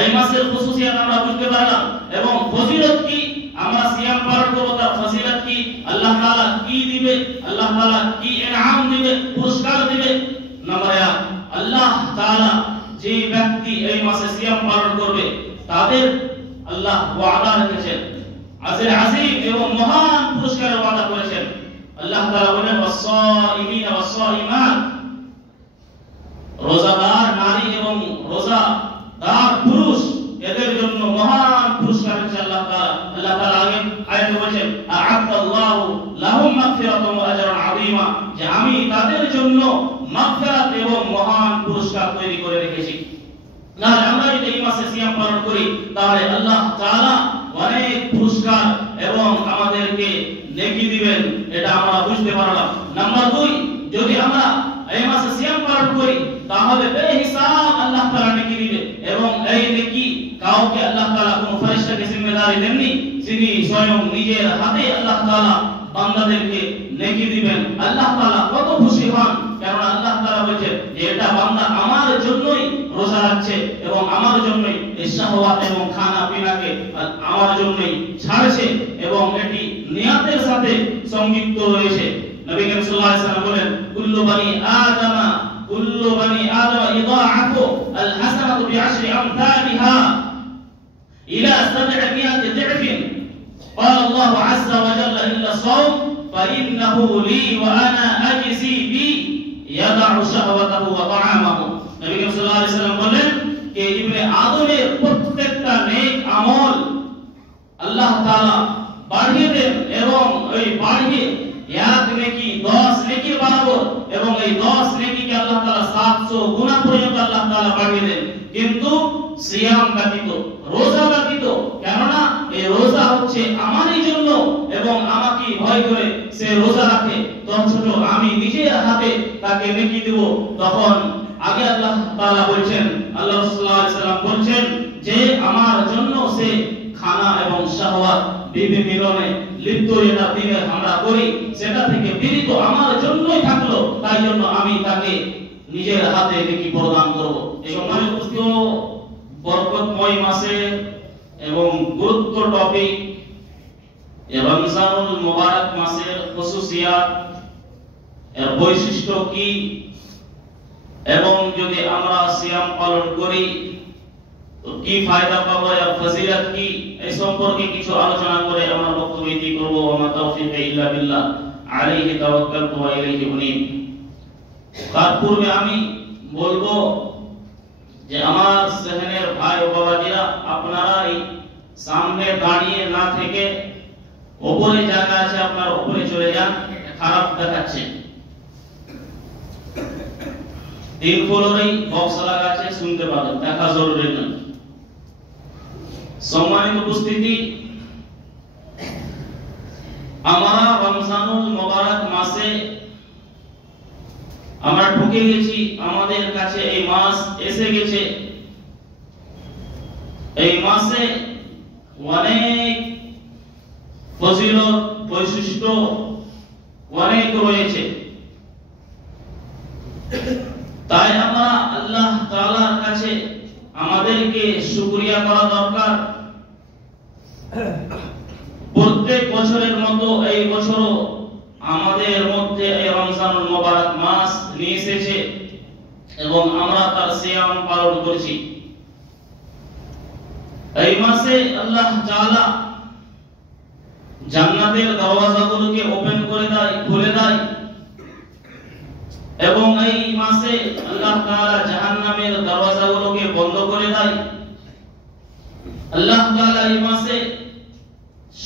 এই মাসের খুসুসিয়াত আমরা বুঝতে পারলাম এবং ফজিলত কি, আমরা সিয়াম পালন করব তার ফজিলত কি, আল্লাহ তাআলা কি দিবে, আল্লাহ তাআলা কি ইনাম দিবে, পুরস্কার দিবে। নম্বর 1, আল্লাহ তাআলা যে ব্যক্তি এই মাসে সিয়াম পালন করবে তাদের আল্লাহ ওয়াদা রেখেছেন, আজর আজিম এবং মহান পুরস্কারের ওয়াদা করেছেন। আল্লাহ তাআলা বলেন ওয়াস-সাইমিনা ওয়াস-সাইমাত, রোজাদার নারী এবং রোজাদার পুরুষ এদের জন্য মহান পুরস্কার আছে আল্লাহ তাআলা। আল্লাহ তাআলা আগে আয়াতে বলেন আ'আদাল্লাহু লাহুম মাগফিরাতান ওয়া আজরান আযীমা, যে আমি তাদের জন্য মাগফিরাত এবং মহান পুরস্কার তৈরি করে রেখেছি। না আমরা যদি এই মাসে সিয়াম পালন করি তাহলে আল্লাহ তাআলা অনেক পুরস্কার এবং আমাদেরকে নেকি দিবেন, এটা আমরা বুঝতে পারলাম। নাম্বার 2, যদি আমরা এই মাসে সিয়াম পালন করি তাহলে বেহিসাব আল্লাহ তাআলা নেকি দিবে এবং এই নেকি কাউকে আল্লাহ তাআলা কোনো ফেরেশতাকে জিম্মেদারি দেননি, যিনি স্বয়ং নিজের হাতে আল্লাহ তাআলা বান্দাদেরকে নেকি দিবেন। আল্লাহ তাআলা কত খুশি হন, কারণ আল্লাহ তাআলা বলেছেন যে এটা বান্দা আমার জন্যই রোজা রাখছে এবং আমার জন্যই এই শাহওয়াত এবং খানা পিনাকে আমার জন্যই ছাড়ছে এবং এটি নিয়াতের সাথে সংযুক্ত রয়েছে। নবী করিম সাল্লাল্লাহু আলাইহি ওয়াসাল্লাম বলেন কুল্লু বানি আদম ইদাআফু আল হাসানাতু বিআশরি আমথালিহা ইলা 700 দি'ফিন قال الله عز وجل إلا الصوم فإنه لي وأنا أجزي به يدع شهوته وطعامه। নবী করিম সাল্লাল্লাহু আলাইহি ওয়াসাল্লাম বলেন যে ইবনে আদমের প্রত্যেকটা নেক আমল আল্লাহ তাআলা বাড়িয়ে দেন এবং ওই বাড়িয়ে এক নেকি 10 নেকি বাড়াবো এবং এই 10 নেকিকে আল্লাহ তাআলা 700 গুণা পর্যন্ত আল্লাহ তাআলা বাড়িয়ে দেন। কিন্তু সিয়াম ব্যতীত, রোজা ব্যতীত, কেননা এই রোজা হচ্ছে আমারই জন্য এবং আমাকে ভয় করে সে রোজা রাখে, তখন আমি নিজের হাতে তাকে নেকি দেব। তখন আগে আল্লাহ তাআলা বলেছেন, আল্লাহ রাসূল সাল্লাল্লাহু আলাইহি ওয়াসাল্লাম বলেছেন যে আমার জন্য সে খানা এবং শাহওয়াত বিবি মিলনে লিপ্ত যেটা দিনে আমরা করি সেটা থেকে বিরত আমার জন্যই থাকলো, তাই জন্য আমি তাকে নিজের হাতে নেকি প্রদান করব। এই সম্মানিত উপস্থিত বরকতময় মাসে এবং গুরুত্ব টপিক রমজানুল মুবারক মাসের খুসুসিয়াত, এর বৈশিষ্ট্য কি এবং যদি আমরা সিয়াম পালন করি তো কি ফায়দা পাবো, এর ফজিলত কি, এই সম্পর্কে কিছু আলোচনা করে আমরা বক্তব্য ইতি করব। ওয়া তাওফীক ইল্লা বিল্লাহ আলাইহি তাওয়াক্কালতু ওয়া ইলাইহি উনীব। তার পূর্বে আমি বলবো যে আমার সেহনের ভাই ও বাবাজিরা, আপনারা এই সামনে দাঁড়িয়ে না থেকে উপরে জায়গা আছে আপনারা উপরে চলে যান, খারাপ দেখাচ্ছে। 3 ফ্লোরেই বক্স লাগা আছে, শুনতে পাবেন, দেখা জরুরি না। সম্মানিত উপস্থিতি, আমরা রমজানুল মুবারক মাসে আমরা ঢুকে গেছি, আমাদের কাছে এই মাস এসে গেছে। এই মাসে অনেক ফজিলত, বৈশিষ্ট্য অনেক রয়েছে। তাই আমরা আল্লাহ তাআলার কাছে আমাদেরকে শুকরিয়া করা দরকার। প্রত্যেক বছরের মতো এই বছরও আমাদের মধ্যে এই রমজানুল মুবারক মাস নিয়ে এসেছে এবং আমরা তার সিয়াম পালন করছি। এই মাসে আল্লাহ তাআলা জান্নাতের দরওয়াজাগুলোকে ওপেন করে দেয়, খুলে দেয় এবং এই মাসে আল্লাহ তাআলা জাহান্নামের দরওয়াজাগুলোকে বন্ধ করে দেয়। আল্লাহ তাআলা এই মাসে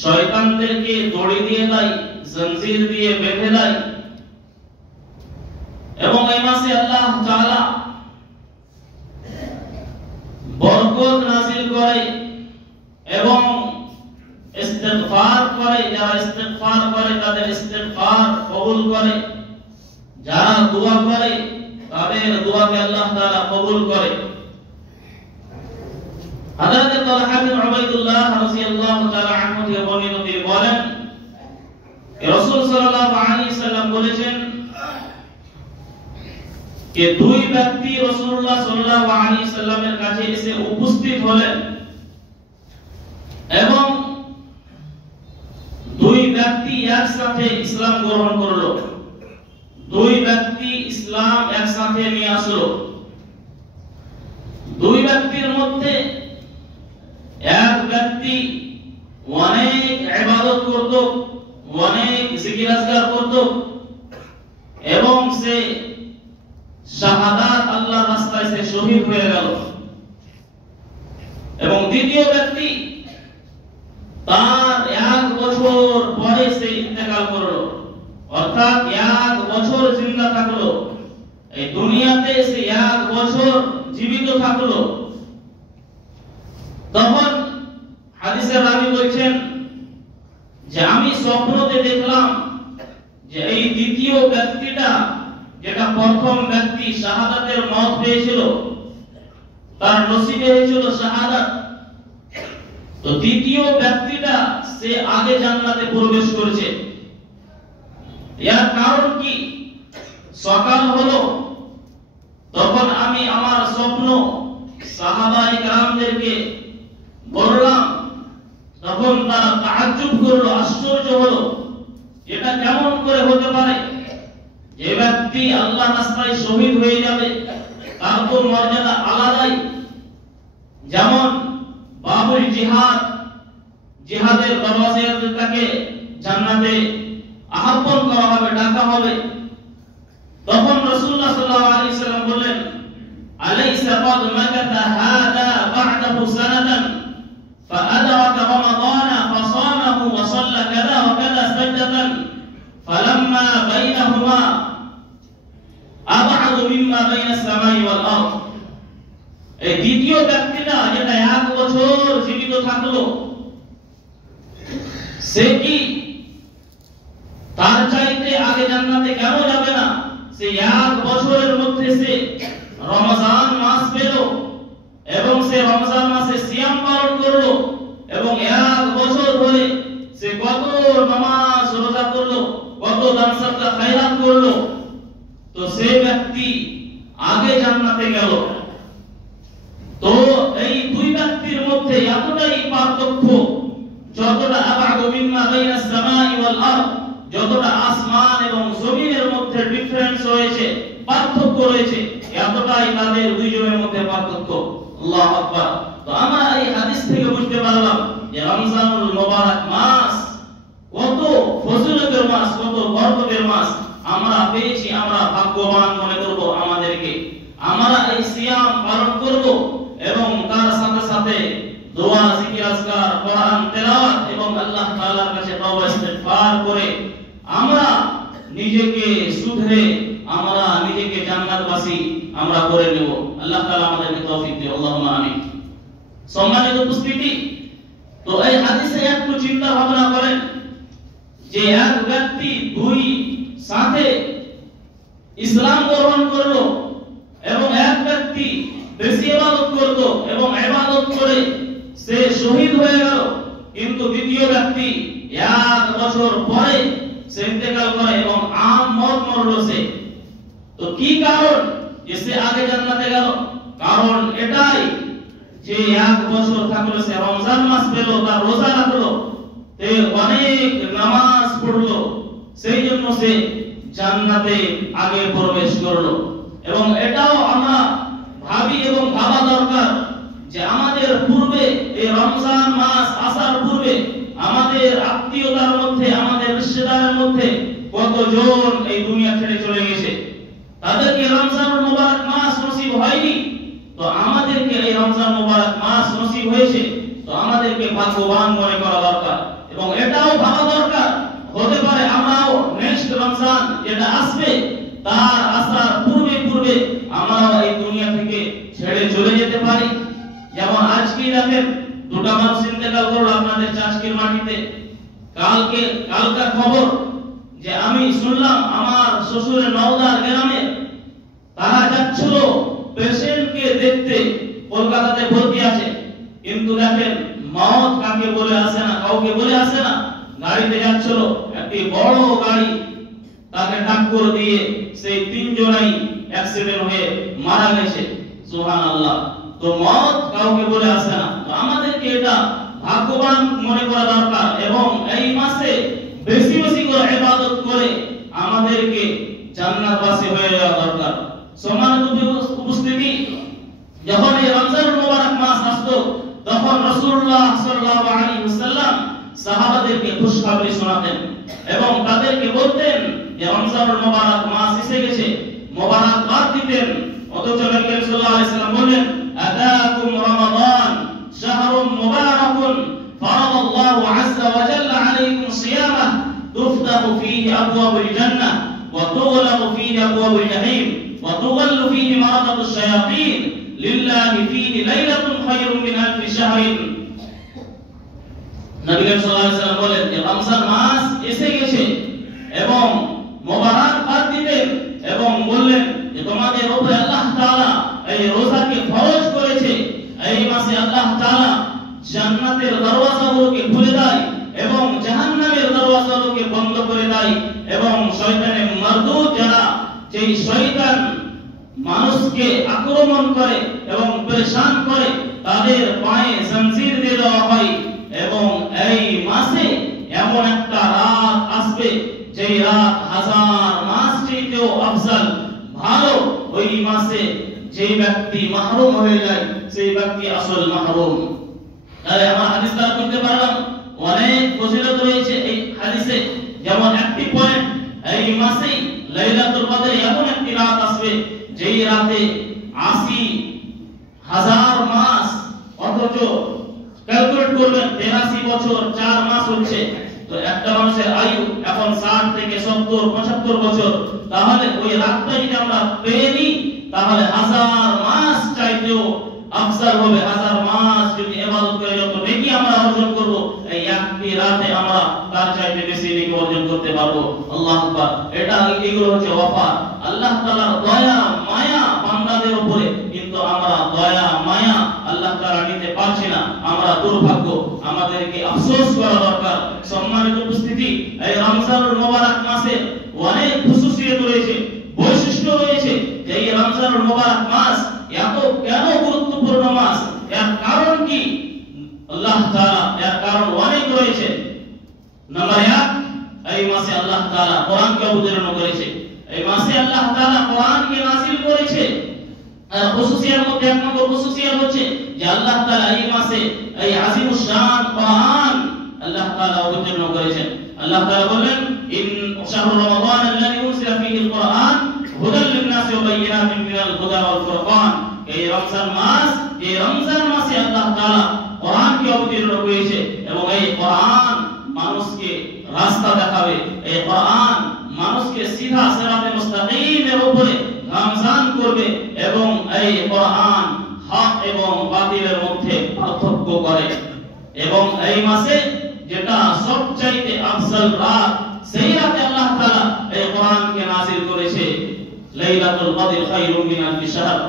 শয়তানদেরকে দড়ি দিয়ে দেয়, জঞ্জির দিয়ে বেঁধে দেয় এবং এই মাসে আল্লাহ তাআলা বরকত নাযিল করে এবং ইস্তিগফার করে। যারা ইস্তিগফার করে তাদের ইস্তিগফার কবুল করে, যারা দোয়া করে তাদের দোয়াকে আল্লাহ তাআলা কবুল করে। হযরত তালহা বিন উবাইদুল্লাহ রাদিয়াল্লাহু তাআলা আনহু থেকে বর্ণিত, তিনি বলেন রাসূল সাল্লাল্লাহু আলাইহি সাল্লাম বলেছেন যে দুই ব্যক্তি রাসূলুল্লাহ সাল্লাল্লাহু আলাইহি সাল্লামের কাছে এসে উপস্থিত হলেন এবং দুই ব্যক্তি একসাথে ইসলাম গ্রহণ করলো। দুই ব্যক্তি ইসলাম একসাথে নিয়ে আসলো। দুই ব্যক্তির মধ্যে এক ব্যক্তি অনেক ইবাদত করত, অনেক জিকির আজকার করত এবং সে শাহাদাত আল্লাহর রাস্তায় সে শহীদ হয়ে গেল। এবং দ্বিতীয় ব্যক্তি তার 1 বছর পরে সে ইন্তেকাল করলো, অর্থাৎ 1 বছর জিন্দা থাকলো, এই দুনিয়াতে সে 1 বছর জীবিত থাকলো। তখন হাদিসের রাবী বলছেন যে আমি স্বপ্নতে দেখলাম যে এই দ্বিতীয় ব্যক্তিটা, যেটা প্রথম ব্যক্তি শাহাদাতের মওত পেয়েছিল, তার নসিবে হয়েছিল শাহাদাত, তো দ্বিতীয় ব্যক্তিটা সে আগে জান্নাতে প্রবেশ করেছে। এর কারণ কি? সকাল হলো, তখন আমি আমার স্বপ্ন সাহাবায়ে কেরামদেরকে বললাম, তখন তারা তাআজ্জুব করলো, আশ্চর্য হলো, এটা কেমন করে হতে পারে যে ব্যক্তি আল্লাহর রাস্তায় শহীদ হয়ে যাবে তার তো মর্যাদা আলাদাই। যেমন বাবুল জিহাদ, জিহাদের দরওয়াজায় তাকে জান্নাতে আহ্বান করা হবে, ডাকা হবে। তখন রাসূলুল্লাহ সাল্লাল্লাহু আলাইহি ওয়াসাল্লাম বললেন, আলাইসা ক্বাদ মাকাতা হাদা বা'দাহু সানাতান ফাআদরাকা রমাদানা ফাসামাহু ওয়া সাল্লা কাযা ওয়া কাযা সাজদাতান ফালাম্মা বাইনাহুমা আবআদু মিম্মা বাইনাস সামাই ওয়াল আরদ। এই দ্বিতীয় ব্যক্তিটা যেটা 1 বছর জীবিত থাকলো, সে কি তার চাইতে আগে জান্নাতে কেন যাবে না? সে 1 বছরের মধ্যে সে রমজান মাস পেল এবং সে রমজান মাসে সিয়াম পালন করলো এবং 1 বছর ধরে সে কত নামাজ রোজা করলো, কত দান সদকা খায়রাত করলো, তো সে ব্যক্তি আগে জান্নাতে গেল। তো এই দুই ব্যক্তির মধ্যে এতটাই পার্থক্য, যতটা আবাদু মিম্মা বাইনাস সামাই ওয়াল আরদ, যতটা আসমান এবং জমিনের মধ্যে ডিফারেন্স রয়েছে, পার্থক্য রয়েছে, এতটাই তাদের দুইজনের মধ্যে পার্থক্য। আল্লাহু আকবার। তো আমরা এই হাদিস থেকে বুঝতে পারলাম যে রমজানুল মুবারক মাস কত ফজিলতের মাস, কত বরকতের মাস আমরা পেয়েছি। আমরা ভাগ্যবান মনে করব আমাদেরকে। আমরা এই সিয়াম পালন করব এবং তার সাথে সাথে দোয়া, জিকির, আজকার, কোরআন তেলাওয়াত এবং আল্লাহ তাআলার কাছে তওবা ইস্তিগফার করে আমরা নিজেকে শুধরে, আমরা নিজেকে জান্নাতবাসী আমরা করে নেব। আল্লাহ তাআলা আমাদেরকে তৌফিক দিন, আল্লাহুম্মা আমিন। সম্মানিত উপস্থিতি, তো এই হাদিসে একটু চিন্তা ভাবনা করেন যে এক ব্যক্তি দুই সাথে ইসলাম গ্রহণ করলো এবং এক ব্যক্তি বেশি ইবাদত করত এবং ইবাদত করে সে শহীদ হয়ে গেল, কিন্তু দ্বিতীয় ব্যক্তি 1 বছর পরে সে ইন্তেকাল করে এবং আম মওত মরল সে। তো কি কারণ যে সে আগে জান্নাতে গেল? কারণ এটাই যে 1 বছর থাকলো, সে রমজান মাস পেল, তার রোজা রাখলো, সে অনেক নামাজ পড়লো, সেই জন্য সে জান্নাতে আগে প্রবেশ করলো। এবং এটাও আমরা ভাবি এবং ভাবা দরকার যে আমাদের পূর্বে, এই রমজান মাস আসার পূর্বে আমাদের আত্মীয়তার মধ্যে, আমাদের রিশতেদারের মধ্যে কতজন এই দুনিয়া ছেড়ে চলে গেছে, তাদেরকে রমজানুল মুবারক মাস নসিব হয়নি। তো আমাদেরকে এই রমজান মুবারক মাস নসিব হয়েছে, তো আমাদেরকে ভাগ্যবান মনে করা দরকার। এবং এটাও ভাবা দরকার, হতে পারে আমরাও নেক্সট রমজান যেটা আসবে তার আসার পূর্বে পূর্বে আমরাও এই দুনিয়া থেকে ছেড়ে চলে যেতে পারি। যেমন আজকে দেখেন দুটো মানুষ ইন্তেকাল করলো আপনাদের চাষকির মাটিতে। কালকার খবর যে আমি শুনলাম আমার শ্বশুরের নওদার গ্রামে তারা যাচ্ছিল পেশেন্টকে দেখতে, কলকাতাতে ভর্তি আছে, কিন্তু দেখেন মওত কাকে বলে আসে না, কাউকে বলে আসে না। গাড়িতে যাচ্ছিল, একটি বড় গাড়ি তাকে টাক্কর দিয়ে সেই 3 জনাই অ্যাক্সিডেন্ট হয়ে মারা গেছে, সুবহানাল্লাহ। তো মত কাউকে বলে আসে না। তো আমাদেরকে এটা ভাগ্যবান মনে করা দরকার এবং এই মাসে বেশি বেশি করে ইবাদত করে আমাদেরকে জান্নাতবাসী হয়ে যাওয়া দরকার। সম্মানিত উপস্থিতি, যখন এই রমজানুল মুবারক মাস আসতো তখন রাসূলুল্লাহ সাল্লাল্লাহু আলাইহি ওয়াসাল্লাম সাহাবাদেরকে খুশখবরি শোনাতেন এবং তাদেরকে বলতেন যে রমজানুল মুবারক মাস এসে গেছে, মোবারকবাদ দিতেন। অথচ নবী করিম সাল্লাল্লাহু আলাইহি ওয়াসাল্লাম বললেন, আতাকুম রমাদান শাহরুম মুবারাকুন ফারাদাল্লাহু আযজা ওয়া জাল্লা আলাইকুম সিয়ামাহ তুফতাহু ফীহি আবওয়াবুল জান্নাহ ওয়া তুগলাকু ফীহি আবওয়াবুল জাহিম ওয়া তুগল্লু ফীহি মারাদাতুশ শায়াতিন লিল্লাহি ফীহি লাইলাতুন খায়রুম মিন আলফি শাহরিন। নবী করিম সাল্লাল্লাহু আলাইহি ওয়াসাল্লাম বলেন যে রমজান মাস এসে গেছে এবং মোবারকবাদ দিতেন এবং বললেন যে তোমাদের উপরে আল্লাহ তাআলা এই রোজাকে ফরজ করেছে। এই মাসে আল্লাহ তাআলা জান্নাতের দরওয়াজাগুলোকে খুলে দেয় এবং জাহান্নামের দরওয়াজাগুলোকে বন্ধ করে দেয় এবং শয়তানের মারদুদ যারা, যেই শয়তান মানুষকে আক্রমণ করে এবং পরেশান করে, তাদের পায়ে জঞ্জির দিয়ে দেওয়া হয়। এবং এই মাসে এমন একটা রাত আসবে যেই রাত হাজার মাস চেয়েও আফজল, ভালো। ওই মাসে যে ব্যক্তি মাহরুম হয়ে যায় সেই ব্যক্তি আসল মাহরুম। তাহলে আমরা হাদিস দ্বারা বুঝতে পারলাম অনেক ফজিলত রয়েছে এই হাদিসে। যেমন একটি পয়েন্ট, এই মাসে লাইলাতুল কদর এমন একটি রাত আসবে যেই রাতে ৮০,০০০ মাস, অথচ ক্যালকুলেট করবেন ৮৩ বছর ৪ মাস হচ্ছে। তো একটা মানুষের আয়ু এখন ৬০ থেকে ৭০ ৭৫ বছর, তাহলে ওই রাতটা যদি আমরা পেয়ে নিই তাহলে ১০০০ মাস চাইতেও আফজাল হবে। ১০০০ মাস যদি ইবাদত করে যত নেকি আমরা অর্জন করব, এই একটি রাতে আমরা তার চাইতে বেশি নেকি অর্জন করতে পারবো। আল্লাহু আকবার। এগুলো হচ্ছে ওয়াফা, আল্লাহ তাআলার দয়া মায়া বান্দাদের উপরে। কিন্তু আমরা দয়া মায়া আল্লাহ তাআলা নিতে পারছি না, আমরা দুর্ভাগ্য, আমাদেরকে আফসোস করা দরকার। সম্মানিত উপস্থিতি, এই রমজানুল মুবারক মাসে অনেক খুশুসিয়ত রয়েছে, বৈশিষ্ট্য রয়েছে। এই রমজানুল মুবারক মাস এত কেন গুরুত্বপূর্ণ মাস, এর কারণ কি? আল্লাহ তাআলা এর কারণ অনেক রয়েছে। নাম্বার ১, এই মাসে আল্লাহ তাআলা কোরআনকে অবতীর্ণ করেছে। এই মাসে আল্লাহ তাআলা কোরআনকে নাযিল করেছে। আর খুশুসিয়ার মধ্যে এক নম্বর খুশুসিয়ত হচ্ছে যে আল্লাহ তাআলা এই মাসে এই আজিমুশ শান কোরআন আল্লাহ তাআলা অবতীর্ণ করেছেন। আল্লাহ তাআলা বলেন, ইন শাহরু রমাদান আল্লাযী উনজিলা ফীহিল কোরআন হুদাল লিন-নাসি ওয়া বায়িনাতিন মিনাল হুদা ওয়াল ফুরকান। এই রমজান মাসে আল্লাহ তাআলা কোরআনকে অবতীর্ণ করেছে এবং এই কোরআন মানুষকে রাস্তা দেখাবে। এই কোরআন মানুষকে সিধা সিরাতে মুস্তাকিমের উপরে গামজান করবে এবং এই কোরআন হক এবং বাতিলের মধ্যে পার্থক্য করে। এবং এই মাসে যেটা সবচাইতে আফজল রাত, সেই রাতে আল্লাহ তাআলা এই কোরআনকে নাযিল করেছে। লাইলাতুল কদর খায়রুম মিন আলফি শাহর,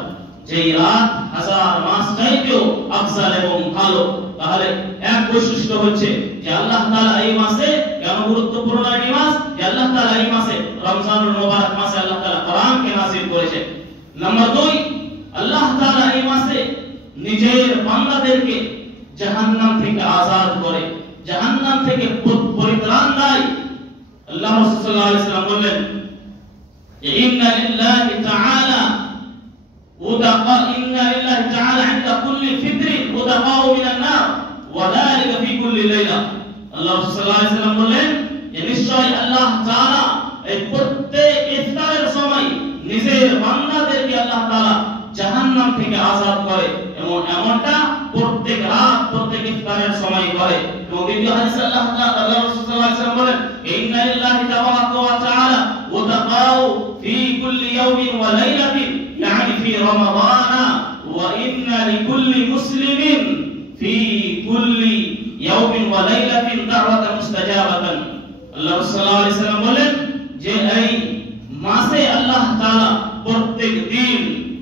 যেই রাত ১০০০ মাস চাইতেও আফজল এবং ভালো। তাহলে এক বৈশিষ্ট্য হচ্ছে যে আল্লাহ তাআলা এই মাসে কেন গুরুত্বপূর্ণ একটি মাস, যে আল্লাহ তাআলা এই মাসে রমজানুল মুবারক মাসে আল্লাহ তাআলা কোরআনকে নাযিল করেছে। নাম্বার ২, আল্লাহ তাআলা এই মাসে নিজের বান্দাদেরকে জাহান্নাম থেকে আযাদ করে, জাহান্নাম থেকে পরিত্রাণ দেয়। আল্লাহ রাসূল সাল্লাল্লাহু আলাইহি ওয়াসাল্লাম বললেন যে ইন্না লিল্লাহি তাআলা ইনদা কুল্লি ফিতরিন উদাকাউ মিনান নার ওয়া যালিকা ফি কুল্লি লাইলা। আল্লাহ রাসূল সাল্লাল্লাহু আলাইহি ওয়াসাল্লাম বললেন যে নিশ্চয় আল্লাহ তাআলা এই প্রত্যেক ইফতারের সময় নিজের বান্দাদেরকে আল্লাহ তাআলা জাহান্নাম থেকে আযাদ করে এবং এমনটা প্রত্যেক রাত প্রত্যেক ইফতারের সময় করে। এবং দ্বিতীয় হাদিসে আল্লাহ রাসূল সাল্লাল্লাহু আলাইহি ওয়াসাল্লাম বলেন, ইন্না লিল্লাহি তাবারাকা ওয়া তাআলা উদাকাউ ফি কুল্লি ইয়াউমিন ওয়া লাইলাতিন يعني في رمضان وإن لكل مسلم في كل يوم وليلة دعوة مستجابة। আল্লাহ সাল্লাল্লাহু আলাইহি ওয়াসাল্লাম বলেন যে এই মাসে আল্লাহ তাআলা প্রত্যেক দিন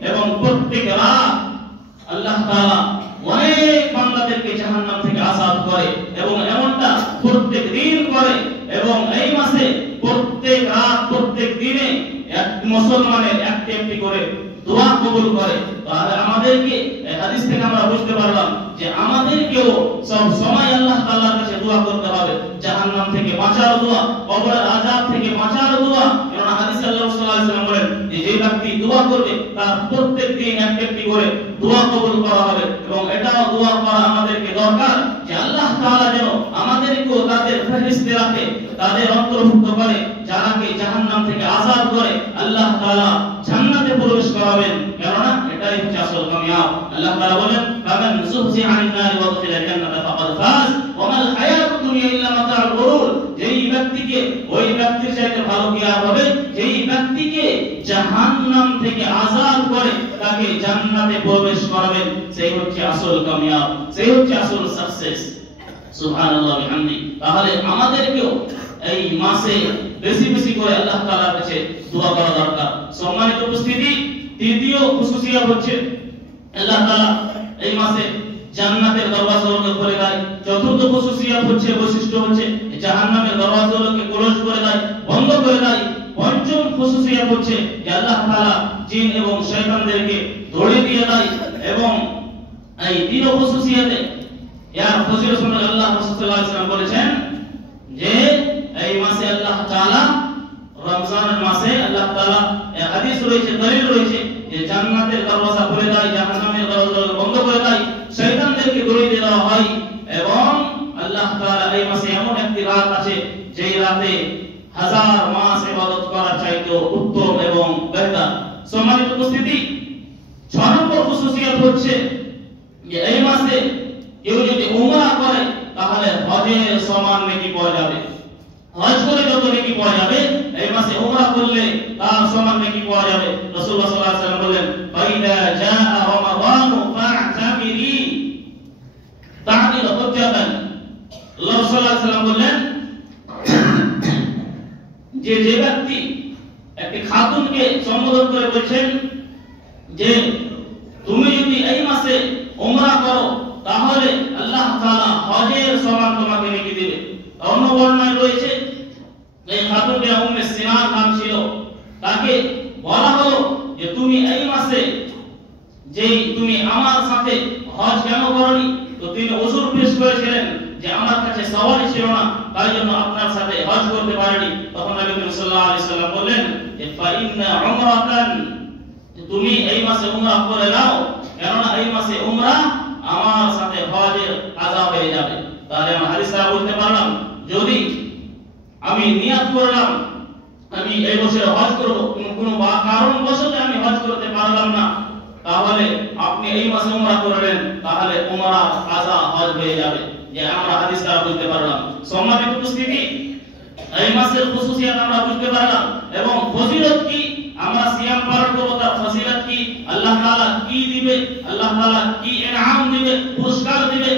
এবং প্রত্যেক রাত আল্লাহ তাআলা অনেক বান্দাদেরকে জাহান্নাম থেকে আযাদ করে এবং এমনটা প্রত্যেক দিন করে। এবং এই মাসে প্রত্যেক রাত প্রত্যেক দিনে এক মুসলমানের একটি একটি করে কবুল করে। তাহলে আমাদেরকে এই হাদিস থেকে আমরা বুঝতে পারলাম যে আমাদেরকেও সব সময় আল্লাহ তাআলার কাছে দোয়া করতে হবে, জাহান্নাম থেকে বাঁচার দোয়া, কবরের আযাব থেকে বাঁচার দোয়া। কারণ হাদিসে আল্লাহ রাসূলুল্লাহ সাল্লাল্লাহু আলাইহি ওয়াসাল্লাম বলেন যে ব্যক্তি দোয়া করবে তার প্রত্যেক দিন একটি করে দোয়া কবুল করা হবে। এবং এটাও দোয়া করা আমাদেরকে দরকার যে আল্লাহ তাআলা যেন আমাদেরকেও তাদের ফেরেশতাকে তাদের অন্তর্ভুক্ত করে যারাকে জাহান্নাম থেকে আযাদ করে আল্লাহ তাআলা জান্নাতে প্রবেশ করাবেন। কেননা এটাই হচ্ছে আসল কামিয়াব। আল্লাহ তাআলা বলেন ফামান যুহজিহা আনিন নারি ওয়া দুখিলাল জান্নাতা ফাকাদ ফাজ ওয়া মাল হায়াতুদ দুনিয়া ইল্লা মাতাউল গুরুর। যেই ব্যক্তিকে ওই ব্যক্তির চাইতে ভালো কি আর হবে যেই ব্যক্তিকে জাহান্নাম থেকে আযাদ করে তাকে জান্নাতে প্রবেশ করাবেন। সেই হচ্ছে আসল কামিয়াব, সেই হচ্ছে আসল সাকসেস। সুবহানাল্লাহ বিহামদি। তাহলে আমাদেরকেও এই মাসে বেশি বেশি করে আল্লাহ তাআলার কাছে দোয়া করা দরকার। সম্মানিত উপস্থিতি, তৃতীয় খুশুসিয়ত হচ্ছে আল্লাহ তাআলা এই মাসে জান্নাতের দরওয়াজাগুলোকে খুলে দেয়। চতুর্থ খুশুসিয়ত হচ্ছে বৈশিষ্ট্য হচ্ছে জাহান্নামের দরওয়াজাগুলোকে ক্লোজ করে দেয়, বন্ধ করে দেয়। পঞ্চম খুশুসিয়ত হচ্ছে যে আল্লাহ তাআলা জিন এবং শয়তানদেরকে ধরে দিয়ে দেয়। এবং এই তিন খুশুসিয়তে ইয়ার ফজিলত সম্পর্কে আল্লাহ রাসূল সাল্লাল্লাহু আলাইহি ওয়াসাল্লাম বলেছেন যে এই মাসে আল্লাহ তাআলা রমজানের মাসে আল্লাহ তাআলা হাদিস রয়েছে, দলিল রয়েছে যে জান্নাতের দরওয়াজা খুলে দেয়, জাহান্নামের দরওয়াজা বন্ধ করে দেয়, শয়তানদেরকে ধরে দেওয়া হয়। এবং আল্লাহ তাআলা এই মাসে এমন একটি রাত আছে যেই রাতে হাজার মাস ইবাদত করার চাইতে উত্তম এবং বেহতর। সম্মানিত উপস্থিতি, 6 নম্বর খুশুসিয়ত হচ্ছে যে এই মাসে কেউ যদি উমরা করে তাহলে হজের সমান নেকি পাওয়া যাবে। হজ করে যত নেকি পাওয়া যাবে এই মাসে উমরা করলে তার সমান নেকি পাওয়া যাবে। রাসূলুল্লাহ সাল্লাল্লাহু আলাইহি ওয়াসাল্লাম বলেন ফাইদা জাআ রমাদানু ফা'তামিরি তা'দিল হুজ্জাতান। রাসূলুল্লাহ সাল্লাল্লাহু আলাইহি ওয়াসাল্লাম বলেন যে ব্যক্তি একটি খাতুনকে সম্বোধন করে বলেন যে তুমি যদি এই মাসে উমরা করো তাহলে আল্লাহ তাআলা হজের সমান তোমাকে নেকি দিবে। অন্য বর্ণনায় রয়েছে এই খাতুনকে উম্মে সিনান নাম ছিল, তাকে বলা হলো যে তুমি এই মাসে যেই তুমি আমার সাথে হজ কেন করনি? তো তিনি উযর পেশ করেছিলেন যে আমার কাছে সওয়ারি ছিল না, তাই জন্য আপনার সাথে হজ করতে পারিনি। তখন নবী করিম সাল্লাল্লাহু আলাইহি সাল্লাম বললেন যে ফা ইন্না উমরাতান, তুমি এই মাসে উমরা করে নাও, কেননা এই মাসে উমরা আমার সাথে হজের কাজা হয়ে যাবে। তাহলে আমরা হাদিস দ্বারা বুঝতে পারলাম যদি আমি নিয়ত করলাম আমি এই বছরে হজ করব, কোনো কারণবশত আমি হজ করতে পারলাম না, তাহলে আপনি এই মাসে উমরা করলেন, তাহলে উমরা কাজা হজ হয়ে যাবে। যে আমরা হাদিস দ্বারা বুঝতে পারলাম। সম্মানিত উপস্থিতি, এই মাসের খুশুসিয়ত আমরা বুঝতে পারলাম এবং ফজিলত কি, আমরা সিয়াম পালন করব তার ফজিলত কি, আল্লাহ তাআলা কি দিবে, আল্লাহ তাআলা কি ইনাম দিবে, পুরস্কার দিবে।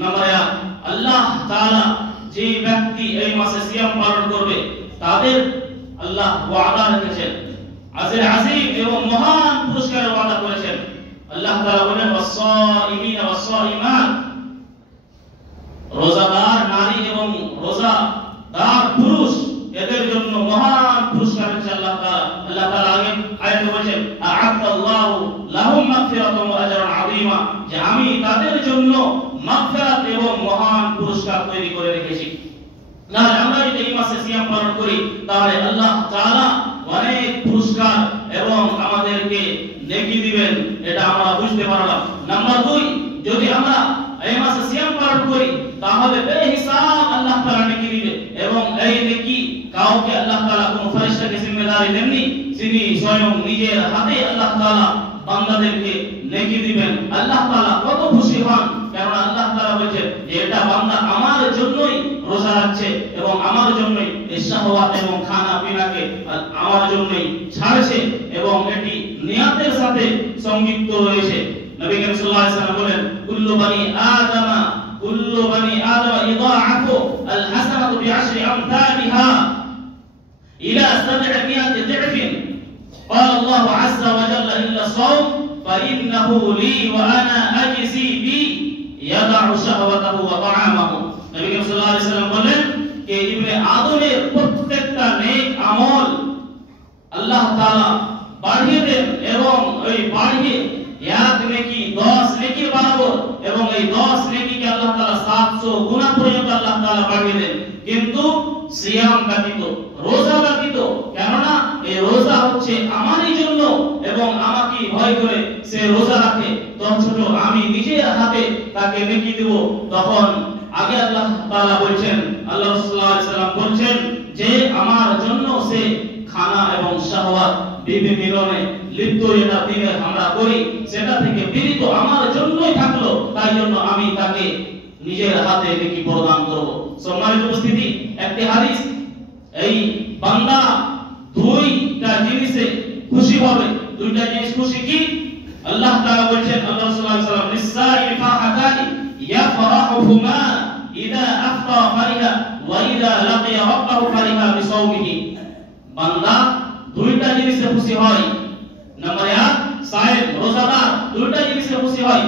নাম্বার 1, আল্লাহ তাআলা যে ব্যক্তি এই মাসে সিয়াম পালন করবে তাদের আল্লাহ ওয়াদা রেখেছেন, আজরে আজিম এবং মহান পুরস্কারের ওয়াদা করেছেন। আল্লাহ তাআলা বলেন ওয়াস-সাইমিনা ওয়াস-সাইমাত, রোজাদার নারী এবং রোজাদার পুরুষ এদের জন্য মহান পুরস্কার আছে আল্লাহ তাআলা। আল্লাহ তাআলা আগে আয়াতে বলেছেন আ'আদাল্লাহু লাহুম মাগফিরাতান ওয়া আজরান আযীমা, যে আমি তাদের জন্য মাগফিরাত এবং মহান পুরস্কার তৈরি করে রেখেছি। না আমরা যদি এই মাসে সিয়াম পালন করি তাহলে আল্লাহ তাআলা অনেক পুরস্কার এবং আমাদেরকে নেকি দিবেন, এটা আমরা বুঝতে পারলাম। নাম্বার 2, যদি আমরা এই মাসে সিয়াম পালন করি তাহলে বেহিসাব আল্লাহ তাআলা নেকি দিবে এবং এই নেকি কাউকে আল্লাহ তাআলা কোন ফেরেশতাকে জিম্মেদারি দেননি, যিনি স্বয়ং নিজের হাতে আল্লাহ তাআলা বান্দাদেরকে নেকি দিবেন। আল্লাহ তাআলা কত খুশি হন, কারণ আল্লাহ তাআলা বলেছেন যে এটা বান্দা আমার জন্যই রোজা রাখছে এবং আমার জন্যই এই শাহওয়াত এবং খানা পিনাকে আমার জন্যই ছাড়ছে এবং এটি নিয়তের সাথে সংযুক্ত রয়েছে। নবী করিম সাল্লাল্লাহু আলাইহি ওয়াসাল্লাম বলেন কুল্লু বানি আদম ইদাআতু আল হাসানাতু বি'আশরি আমসালিহা ইলা 700 ضعف قال الله عز وجل إلا الصوم فإنه لي وأنا أجزي به يدع شهوته وطعامه। নবী করিম সাল্লাল্লাহু আলাইহি ওয়াসাল্লাম বলেন যে ইবনে আদমের প্রত্যেকটা নেক আমল আল্লাহ তাআলা বাড়িয়ে দেন এবং ওই বাড়িয়ে এক নেকি 10 নেকি বাড়াবো এবং এই 10 নেকিকে আল্লাহ তাআলা 700 গুণ পর্যন্ত আল্লাহ তাআলা বাড়িয়ে দেন। কিন্তু সিয়াম ব্যতীত, রোজা ব্যতীত, কেননা এই রোজা হচ্ছে আমারই জন্য এবং আমাকে ভয় করে সে রোজা রাখে, ছোট আমি নিজের হাতে তাকে নেকি দেব। তখন আগে আল্লাহ তাআলা বলছেন, আল্লাহ রাসূল সাল্লাল্লাহু আলাইহি ওয়াসাল্লাম বলছেন যে আমার জন্য সে খানা এবং শাহওয়াত বিবি মিলনে লিপ্ত যেটা দিনে আমরা করি সেটা থেকে বিরত আমার জন্যই থাকলো, তাই জন্য আমি তাকে নিজের হাতে নেকি প্রদান করব। সম্মানিত উপস্থিতি, একটি হাদিস, এই বান্দা দুইটা জিনিসে খুশি হবে। দুইটা জিনিস খুশি কি? আল্লাহ তাআলা বলেন, আল্লাহ সাল্লাল্লাহু আলাইহি ওয়াসাল্লাম, লিসাইল ফাহাতানি ইয়াফরাহুমা ইযা আফতা ফারিহা ওয়া ইযা লাকিয়া রাব্বাহু ফারিহা বিসাওমিহি। বান্দা দুইটা জিনিসে খুশি হয়। নাম্বার 1, সায়েম রোজাদার দুইটা জিনিসে খুশি হয়।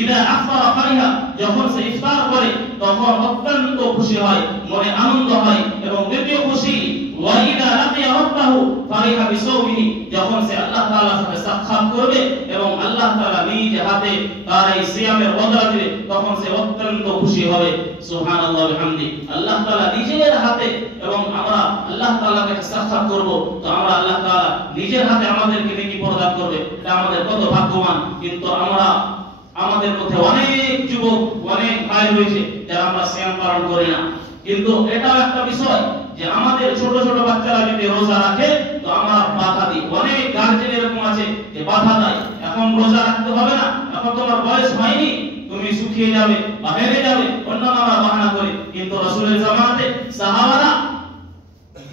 ইযা আফতারা ফারিহা, যখন সে ইফতার করে তখন অত্যন্ত খুশি হয়, মনে আনন্দ হয়। এবং দ্বিতীয় খুশি, ওয়া ইযা লাকিয়া রাব্বাহু ফারিহা বিসাওমিহি, যখন সে আল্লাহ তাআলার সাথে সাক্ষাৎ করবে এবং আল্লাহ তাআলা নিজ হাতে তার এই সিয়ামের বদলা দিবে, তখন সে অত্যন্ত খুশি হবে। সুবহানাল্লাহ ওয়া বিহামদি। আল্লাহ তাআলা নিজের হাতে এবং আমরা আল্লাহ তাআলাকে সাক্ষাৎ করব, তো আমরা আল্লাহ তাআলা নিজের হাতে আমাদেরকে নেকি প্রদান করবে। এটা আমাদের কত ভাগ্যবান। কিন্তু আমরা আমাদের মধ্যে অনেক যুবক, অনেক ভাই রয়েছে যারা আমরা সিয়াম পালন করি না। কিন্তু এটাও একটা বিষয় যে আমাদের ছোট ছোট বাচ্চারা যদি রোজা রাখে তো আমরা বাধা দিই। অনেক গার্জিয়ান এরকম আছে যে বাধা দেয়, এখন রোজা রাখতে হবে না, এখন তোমার বয়স হয়নি, তুমি শুকিয়ে যাবে বা হেরে যাবে, অন্যান্য আমরা বাহানা করি। কিন্তু রাসূলের জামানাতে সাহাবারা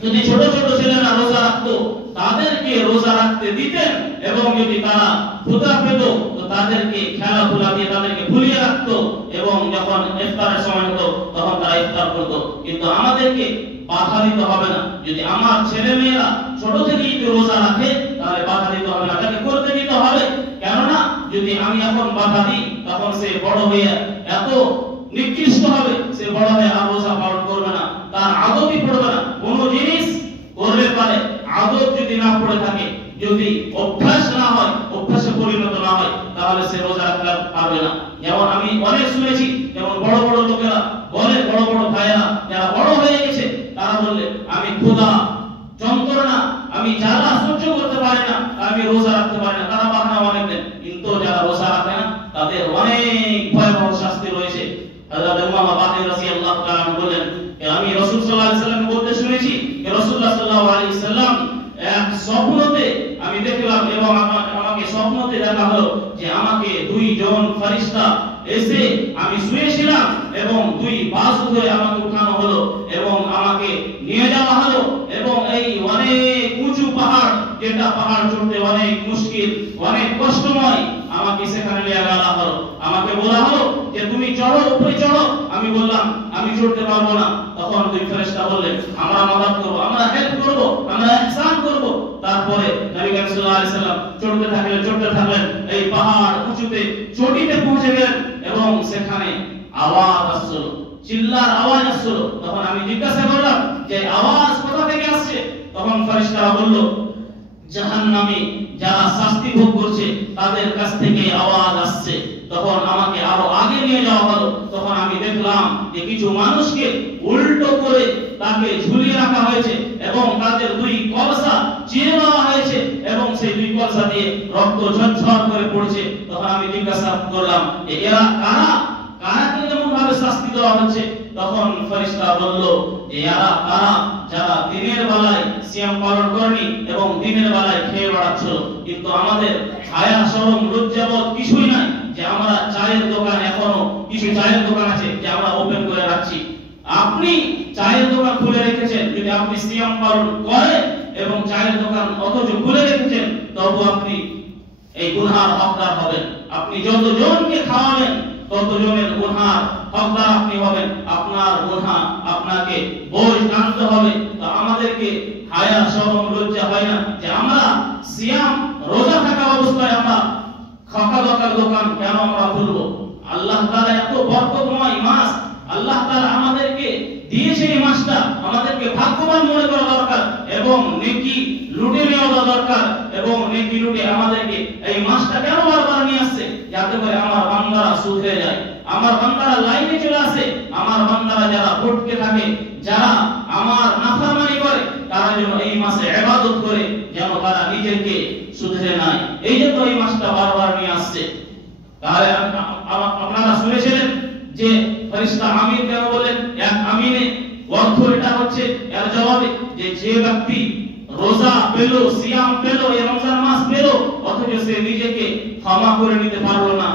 যদি ছোট ছোট ছেলেরা রোজা রাখতো তাদেরকে রোজা রাখতে দিতেন এবং যদি তারা ক্ষুধা পেত তো তাদেরকে খেলাধুলা দিয়ে তাদেরকে ভুলিয়ে রাখতো এবং যখন ইফতারের সময় হতো তখন তারা ইফতার করতো। কিন্তু আমাদেরকে বাধা দিতে হবে না। যদি আমার ছেলে মেয়েরা ছোট থেকেই রোজা রাখে তাহলে বাধা দিতে হবে না, তাকে করতে দিতে হবে। কেননা যদি আমি এখন বাধা দিই তখন সে বড় হয়ে এত নিকৃষ্ট হবে, সে বড় হয়ে আর রোজা পালন করবে না, তার আদতই পড়বে না। কোন জিনিস করলে পারে আদত যদি না পড়ে থাকে, যদি অভ্যাস না হয়, অভ্যাসে পরিণত না হয়, তাহলে সে রোজা রাখতে পারবে না। যেমন আমি অনেক শুনেছি, যেমন বড় বড় লোকেরা বলে, বড় বড় ভাইয়েরা যারা বড় হয়ে গেছে তারা বললে আমি ক্ষুধা যন্ত্রণা আমি জ্বালা সহ্য করতে পারি না, আমি রোজা রাখতে পারি না, তারা বাহানা অনেক দেন। কিন্তু যারা রোজা রাখে না তাদের অনেক ভয়াবহ শাস্তি রয়েছে। হযরত উমামা বাকির রাদিয়াল্লাহু তাআলা বলেন, আমি রাসূল সাল্লাল্লাহু আলাইহি ওয়াসাল্লাম বলতে শুনেছি যে রাসূলুল্লাহ সাল্লাল্লাহু আলাইহি ওয়াসাল্লাম এক স্বপ্নতে আমি দেখলাম এবং আমাকে স্বপ্নতে দেখা হলো যে আমাকে দুইজন ফেরেশতা এসে, আমি শুয়েছিলাম এবং দুই বাজু ধরে আমাকে উঠানো হলো এবং আমাকে নিয়ে যাওয়া হলো এবং এই অনেক উঁচু পাহাড়, যেটা পাহাড় চড়তে অনেক মুশকিল, অনেক কষ্টময়, আমাকে সেখানে নিয়ে যাওয়া হলো। আমাকে বলা হলো যে তুমি চড়ো, উপরে চড়ো। আমি বললাম আমি চড়তে পারবো না। তখন দুই ফেরেশতা বললেন আমরা মদদ করব, আমরা হেল্প করব, আমরা ইহসান করব। তারপরে নবী করিম সাল্লাল্লাহু আলাইহি সাল্লাম চড়তে থাকলেন, এই পাহাড় উঁচুতে চটিতে পৌঁছে গেলেন এবং সেখানে আওয়াজ আসছিল, চিল্লার আওয়াজ আসছিল। তখন আমি জিজ্ঞাসা করলাম যে আওয়াজ কোথা থেকে আসছে? তখন ফেরেশতারা বলল জাহান্নামী যারা শাস্তি ভোগ করছে তাদের কাছ থেকে আওয়াজ আসছে। তখন আমাকে আরো আগে নিয়ে যাওয়া হলো। তখন আমি দেখলাম যে কিছু মানুষকে উল্টো করে তাকে ঝুলিয়ে রাখা হয়েছে এবং তাদের দুই কলসা চিরে দেওয়া হয়েছে এবং সেই দুই কলসা দিয়ে রক্ত ঝরঝর করে পড়ছে। তখন আমি জিজ্ঞাসা করলাম যে এরা কারা, কারাকে যেমন ভাবে শাস্তি দেওয়া হচ্ছে? তখন ফেরেশতা বলল যে এরা কারা যারা দিনের বেলায় সিয়াম পালন করেনি এবং দিনের বেলায় খেয়ে বেড়াচ্ছিল। কিন্তু আমাদের হায়া শরম লজ্জাবোধ কিছুই নাই যে আমরা চায়ের দোকান, এখনো কিছু চায়ের দোকান আছে যে আমরা ওপেন করে রাখছি। আপনি চায়ের দোকান খুলে রেখেছেন, যদি আপনি সিয়াম পালন করেন এবং চায়ের দোকান অথচ খুলে রেখেছেন, তবু আপনি এই গুনার হকদার হবেন। আপনি যতজনকে খাওয়াবেন ততজনের গুনার হকদার আপনি হবেন। আপনার গুনাহ আপনাকে বোঝ টানতে হবে। তো আমাদেরকে হায়া শরম লজ্জা হয় না যে আমরা সিয়াম রোজা থাকা অবস্থায় আমরা খাওয়া দোকান কেন আমরা খুলবো? আল্লাহ তাআলা এত বরকতময় মাস আল্লাহ তাআলা আমাদেরকে দিয়েছে, এই মাসটা আমাদেরকে ভাগ্যবান মনে করা দরকার এবং নেকি লুটে নেওয়া দরকার এবং নেকি লুটে আমাদেরকে এই মাসটা কেন বারবার নিয়ে আসছে? যাতে করে আমার বান্দারা শুধরে যায়, আমার বান্দারা লাইনে চলে আসে, আমার বান্দারা যারা ভটকে থাকে, যারা আমার নাফরমানি করে, তারা যেন এই মাসে ইবাদত করে, যেন তারা নিজেকে শুধরে নেয়। এই জন্য এই মাসটা বারবার নিয়ে আসছে। তাহলে আপনারা শুনেছিলেন যে ফেরেশতা আমিন কেন বলেন? এক আমিনে অর্থ এটা হচ্ছে, এর জবাবে যে ব্যক্তি রোজা পেল, সিয়াম পেল, এই রমজান মাস পেল, অথচ সে নিজেকে ক্ষমা করে নিতে পারলো না,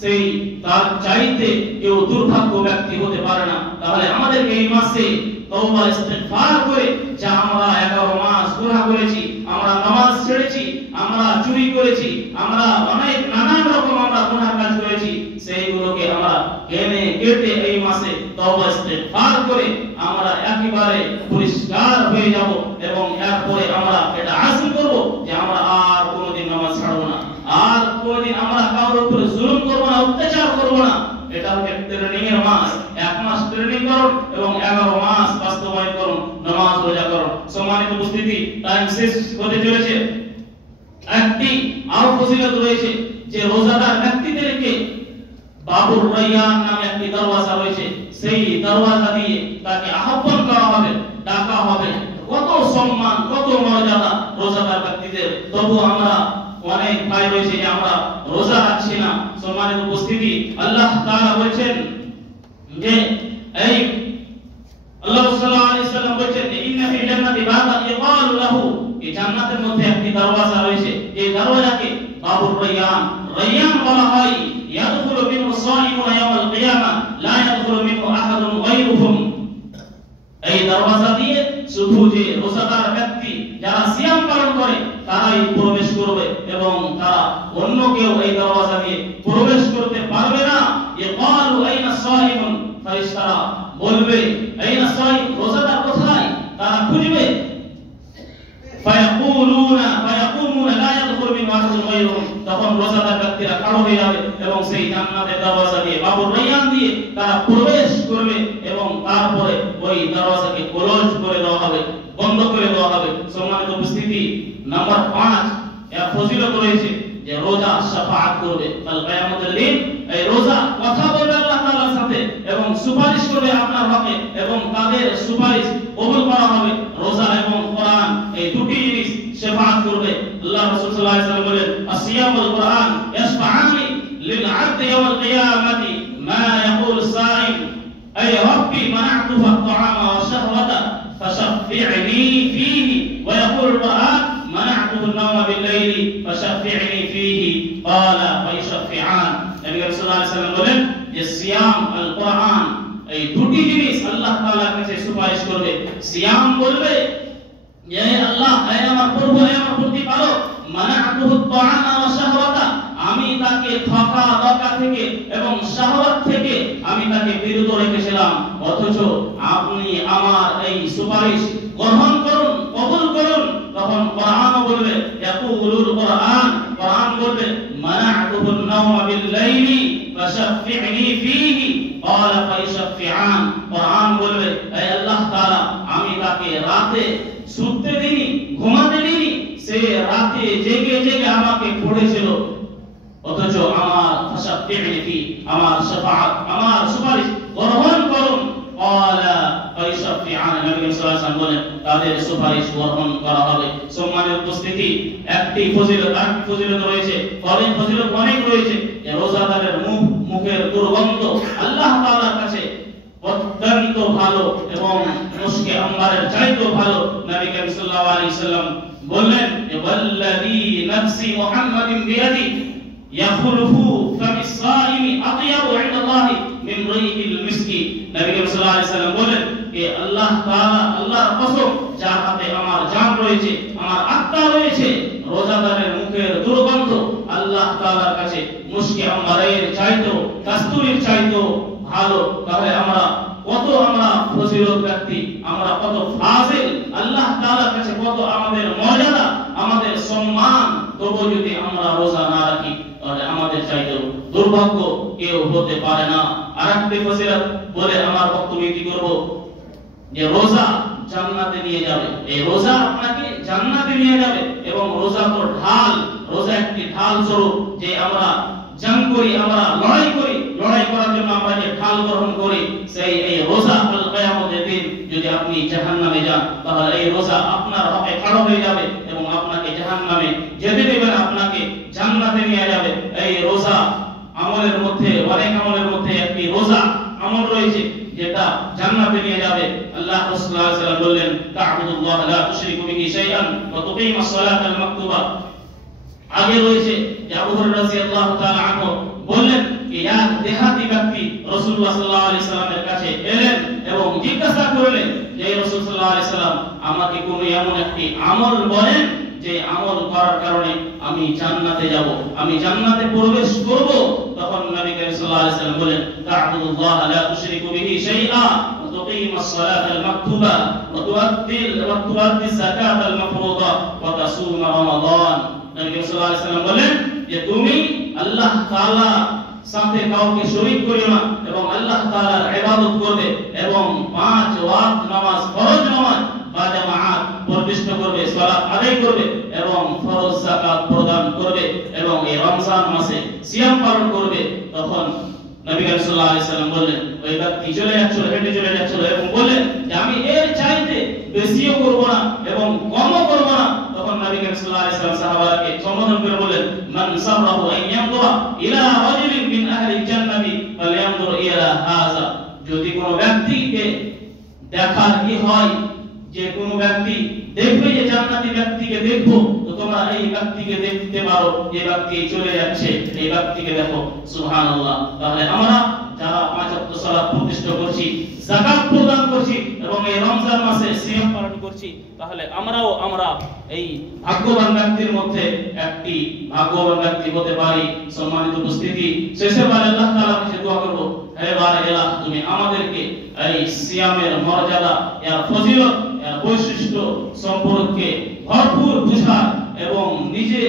সেই তার চাইতে কেউ দুর্ভাগ্য ব্যক্তি হতে পারে না। তাহলে আমাদেরকে এই মাসে তওবা ইস্তিগফার করে, যা আমরা 11 মাস গুনাহ করেছি, আমরা নামাজ ছেড়েছি, আমরা চুরি করেছি, আমরা অনেক নানান রকম আমরা গুনাহ কাজ করেছি, সেইগুলোকে আমরা কেটে এই মাসে তওবা ইস্তিগফার করে আমরা একেবারে পরিষ্কার হয়ে যাব এবং এরপরে আমরা এটা আশা করব যে আমরা আর কোনোদিন নামাজ ছাড়ব না, আর কোনোদিন আমরা কারোর উপরে জুলুম করব না, অত্যাচার করব না। এটা হচ্ছে ট্রেনিং এর মাস। 1 মাস ট্রেনিং করুন এবং 11 মাস বাস্তবায়ন করুন, নামাজ রোজা করুন। সম্মানিত উপস্থিতি, টাইম শেষ হতে চলেছে। একটি আরো ফজিলত রয়েছে যে রোজাদার ব্যক্তিদেরকে বাবুর রায়্যান নামে একটি দরওয়াজা রয়েছে, সেই দরওয়াজা দিয়ে তাকে আহ্বান করা হবে, ডাকা হবে। কত সম্মান, কত মর্যাদা রোজাদার ব্যক্তিদের। তবু আমরা অনেক ভাই রয়েছে যে আমরা রোজা রাখছি না। সম্মানিত উপস্থিতি, আল্লাহ তাআলা বলেন যে এই আল্লাহ সাল্লাল্লাহু আলাইহি সাল্লাম বলেন যে ইন্না ফি জান্নাতি বাবা ইয়াকালু লাহু, এই জান্নাতের মধ্যে একটি দরওয়াজা রয়েছে, এই দরওয়াজাকে বাবুর রায়্যান, রায়্যান বলা হয়। ইয়াদখুলু মিনহু সাইমুন ইয়াওমাল কিয়ামা লা ইয়াদখুলু মিনহু আহাদুন গায়রুহুম। এই দরওয়াজা দিয়ে শুধু যে রোজাদার ব্যক্তি যারা সিয়াম পালন করে তারাই প্রবেশ করবে এবং তারা অন্য কেউ এই দরওয়াজা দিয়ে প্রবেশ করতে পারবে না। ইয়াকালু আইনা সাইমুন, ফেরেশতারা বলবে আইনা সাইম, রোজাদার কোথায়? তারা খুঁজবে। ফায়াকুমুনা লা ইয়াদখুলু মিনহু আহাদুন গায়রুহুম, তখন রোজাদার ব্যক্তিরা কালো হয়ে যাবে এবং সেই জান্নাতের দরওয়াজা দিয়ে, বাবুর রায়্যান দিয়ে তারা প্রবেশ করবে এবং তারপরে ওই দরওয়াজাকে ক্লোজ করে দেওয়া হবে, বন্ধ করে দেওয়া হবে। সম্মানিত উপস্থিতি, নাম্বার 5 এর ফজিলত রয়েছে যে রোজা শাফাআত করবে কাল কিয়ামতের দিন। এই রোজা কথা বলবে আল্লাহ তাআলার সাথে এবং সুপারিশ করবে আপনার হকে এবং তাদের সুপারিশ কবুল করা হবে। রোজা এবং কোরআন এই দুটি জিনিস শাফাআত করবে। আল্লাহ রাসূল সাল্লাল্লাহু আলাইহি ওয়াসাল্লাম বলেন আসিয়াম ওয়াল কোরআন ইয়াশফাআনি লিল 'abdi ইয়াওমাল কিয়ামাতি মা ইয়াকুল সাইম আই রাব্বি মানা'তুহু আত-তা'আমা ওয়া শাহওয়াতা ফাশফি'নি ফীহি ওয়া ইয়াকুল কোরআন মানা'তুহু আন-নাওমা বিল-লাইলি ফাশফি'নি ফীহি ক্বালা ফায়শফি'আন। নবী সাল্লাল্লাহু আলাইহি ওয়াসাল্লাম বলেন যে সিয়াম আল কোরআন এই দুটি জিনিস আল্লাহ তাআলার কাছে সুপারিশ করবে। সিয়াম বলবে হে আল্লাহ, হে আমার প্রভু, হে আমার প্রতিপালক, মানা'তুহু আত-তা'আমা ওয়া শাহওয়াতা, আমি তাকে থাকা দরকা থেকে এবং শাহওয়াত থেকে আমি তাকে বিরত রেখেছিলাম, অথচ আপনি আমার এই সুপারিশ গ্রহণ করুন, কবুল করুন। তখন কোরআনও বলবে ইয়াকুলুল কোরআন, কোরআন বলবে মানা'তুহু আন-নাওমা বিল-লাইলি ফাশফি'নি ফীহি ক্বালা ফায়শফি'আন। কোরআন বলবে হে আল্লাহ তাআলা, আমি তাকে রাতে শুতে দিইনি, ঘুমাতে দিইনি, সে রাতে জেগে জেগে আমাকে পড়েছিল, অথচ আমার ফাশফি'নি ফি, আমার শাফাআত, আমার সুপারিশ গ্রহণ করুন। ক্বালা ফায়শফি'আন, নবী সাল্লাল্লাহু আলাইহি ওয়াসাল্লাম বলেন তাদের সুপারিশ গ্রহণ করা হবে। সম্মানিত উপস্থিতি, একটি ফজিলত, আর ফজিলত রয়েছে, ফজিলত অনেক রয়েছে যে রোজাদারের মুখের দুর্গন্ধ আল্লাহ তাআলার কাছে অত্যন্ত ভালো এবং মুশকে আম্বারের চাইতেও ভালো। নবী সাল্লাল্লাহু আলাইহি ওয়াসাল্লাম বললেন যে ওয়াল্লাযী নাফসি মুহাম্মাদিন বিয়াদি ইয়াখলুফু ফামিস সাইমি আতয়াবু ইনদাল্লাহি মিন রাইহিল মিসকি। নবী সাল্লাল্লাহু আলাইহি ওয়াসাল্লাম বলেন যে আল্লাহ তাআলা, আল্লাহর কসম, যার হাতে আমার জান রয়েছে, আমার আত্মা রয়েছে, রোজাদারের মুখের দুর্গন্ধ আল্লাহ তাআলার কাছে মুশকে আম্বারের চাইতেও, কস্তুরীর চাইতেও ভালো। তাহলে আমরা কত ফজিলত ব্যক্তি, আমরা কত ফাজিল, আল্লাহ তাআলার কাছে কত আমাদের মর্যাদা, আমাদের সম্মান, তবু যদি আমরা রোজা না রাখি তাহলে আমাদের চাইতেও দুর্ভাগ্য কেউ হতে পারে না। আরেকটি ফজিলত বলে আমার বক্তব্য করব যে রোজা জান্নাতে নিয়ে যাবে। এই রোজা আপনাকে জান্নাতে নিয়ে যাবে এবং রোজা তো ঢাল, রোজা একটি ঢাল স্বরূপ যে আমরা জং করি, আমরা লড়াই করি, লড়াই করার জন্য আমরা যে ঢাল গ্রহণ করি, সেই এই রোজা আল কিয়ামতের দিন যদি আপনি জাহান্নামে যান তাহলে এই রোজা আপনার হকে খাড়া হয়ে যাবে এবং আপনাকে জাহান্নামে যেতে দেবে না, আপনাকে জান্নাতে নিয়ে যাবে। এই রোজা আমলের মধ্যে, অনেক আমলের মধ্যে একটি রোজা আমল রয়েছে যেটা জান্নাতে নিয়ে যাবে। আল্লাহ রাসূল সাল্লাল্লাহু আলাইহি ওয়াসাল্লাম বললেন, তা'বুদুল্লাহ লা তুশরিকু বিহি শাইআন ওয়া তুকিমাস সালাতা আল মাকতুবা। আগে রয়েছে যে আবু হুরায়রা রাদিয়াল্লাহু তাআলা আনহু বললেন যে এক দেহাতি ব্যক্তি রাসূলুল্লাহ সাল্লাল্লাহু আলাইহি সাল্লামের কাছে এলেন এবং জিজ্ঞাসা করলেন যে রাসূল সাল্লাল্লাহু আলাইহি সাল্লাম আমাকে কোন এমন একটি আমল বলেন যে আমল করার কারণে আমি জান্নাতে যাব, আমি জান্নাতে প্রবেশ করব। তখন নবী করিম সাল্লাল্লাহু আলাইহি সাল্লাম বলেন, তা'বুদুল্লাহ লা তুশরিকু বিহি শাইআ ওয়া তুকিমাস সালাতা আল মাকতুবা ওয়া তুআদ্দি যাকাতা আল মাফরুদা ওয়া তাসুমা রমাদান। নবী করিম সাল্লাল্লাহু আলাইহি সাল্লাম বলেন যে তুমি আল্লাহ তাআলা সাথে কাউকে শরীক করিও না এবং আল্লাহ তাআলার ইবাদত করবে এবং 5 ওয়াক্ত নামাজ, ফরজ নামাজ বা জামাআত প্রতিষ্ঠ করবে, সালাত আদায় করবে এবং ফরজ যাকাত প্রদান করবে এবং এই রমজান মাসে সিয়াম পালন করবে। তখন নবী করিম সাল্লাল্লাহু আলাইহি সাল্লাম বললেন, ওই ব্যক্তি চলে যাচ্ছিল, হেঁটে চলে যাচ্ছিল এবং বললেন যে আমি এর চাইতে বেশিও করব না এবং কমও করব না। তখন নবী করিম সাল্লাল্লাহু আলাইহি সাল্লাম সাহাবাকে সম্বোধন করে বললেন, মান সারাহু আন ইয়ানদুরা ইলা রাজুলিন মিন আহলি জান্নাতি ফালয়ানদুর ইলা হাযা। যদি কোনো ব্যক্তিকে দেখার কি হয়, যে কোনো ব্যক্তি দেখবে যে জান্নাতি ব্যক্তিকে দেখবো, তো তোমরা এই ব্যক্তিকে দেখতে পারো, যে ব্যক্তি চলে যাচ্ছে এই ব্যক্তিকে দেখো। সুবহানাল্লাহ। তাহলে আমরা যারা 5 ওয়াক্ত সালাত প্রতিষ্ঠা করছি, যাকাত প্রদান করছি এবং এই রমজান মাসে সিয়াম পালন করছি, তাহলে আমরা এই ভাগ্যবান ব্যক্তির মধ্যে একটি ভাগ্যবান ব্যক্তি হতে পারি। সম্মানিত উপস্থিতি, শেষে বলে আল্লাহ তাআলার কাছে দোয়া করব, হে বার ইলাহ, তুমি আমাদেরকে এই সিয়ামের মর্যাদা, এর ফজিলত, এর বৈশিষ্ট্য সম্পর্কে ভরপুর বুঝার এবং নিজে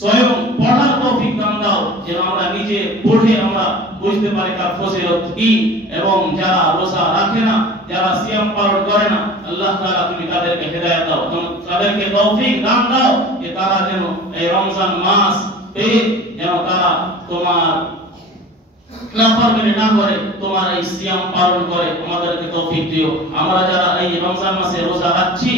স্বয়ং পড়ার তৌফিক দান দাও, যেন আমরা নিজে পড়ে আমরা বুঝতে পারি তার ফজিলত কি। এবং যারা রোজা রাখে না, যারা সিয়াম পালন করে না, আল্লাহ তাআলা তুমি তাদেরকে হেদায়েত দাও, তাদেরকে তৌফিক দান দাও যে তারা যেন এই রমজান মাস পেয়ে যেন তারা তোমার নাফরমানি না করে, তোমার এই সিয়াম পালন করে। আমাদেরকে তৌফিক দিও। আমরা যারা এই রমজান মাসে রোজা রাখছি,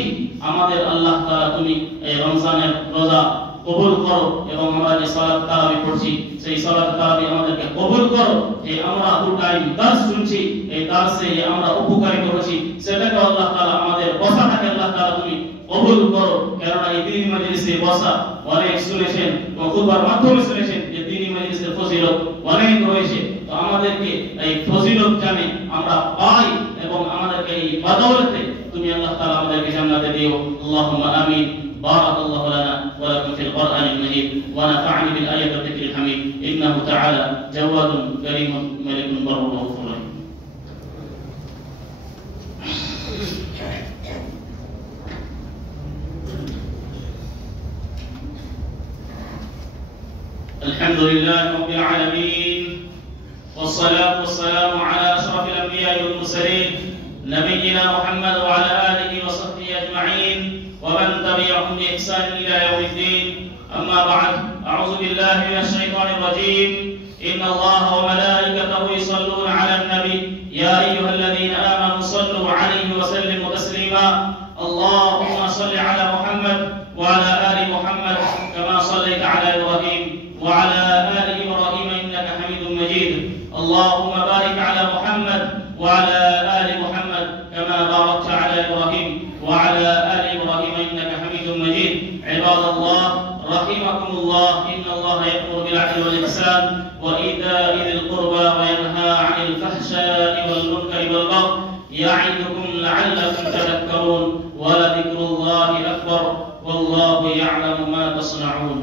আমাদের আল্লাহ তাআলা তুমি এই রমজানের রোজা কবুল করো এবং আমরা যে সালাত তারাবি পড়ছি সেই সালাত তারাবি আমাদেরকে কবুল করো। যে আমরা 2 টাইম দাস শুনছি, এই দাসে আমরা উপকারিত হচ্ছি, সেটাকে আল্লাহ তাআলা আমাদের বসাটাকে আল্লাহ তাআলা তুমি কবুল করো। কারণ এই দ্বীনি মজলিসে বসা অনেক শুনেছেন, খুতবার মাধ্যমে শুনেছেন যে দ্বীনি মজলিসের ফজিলত অনেক রয়েছে। তো আমাদেরকে এই ফজিলত জানে আমরা পাই এবং আমাদেরকে এই বদৌলতে তুমি আল্লাহ তাআলা আমাদেরকে জান্নাতে দিও। আল্লাহুম্মা আমিন। بارك الله لنا ولكم في القرآن المجيد ونفعني بالآية والذكر الحميد إنه تعالى جواد كريم ملك بر وغفور رحيم. الحمد لله رب العالمين والصلاة والسلام على أشرف الأنبياء والمرسلين نبينا محمد وعلى آله وصحبه أجمعين ومن تبعهم بإحسان إلى يوم الدين. أما بعد، أعوذ بالله من الشيطان الرجيم. إن الله وملائكته يصلون على النبي يا أيها الذين آمنوا صلوا عليه وسلموا تسليما. اللهم صل على محمد وعلى آل محمد كما صليت على إبراهيم وعلى آل إبراهيم إنك حميد مجيد. اللهم بارك على محمد وعلى آل محمد كما باركت على إبراهيم وعلى آل إبراهيم إنك حميد مجيد. عباد الله رحمكم الله، إن الله يأمر بالعدل والإحسان وإيتاء ذي القربى وينهى عن الفحشاء والمنكر والبغي يعظكم لعلكم تذكرون. ولذكر الله أكبر والله يعلم ما تصنعون.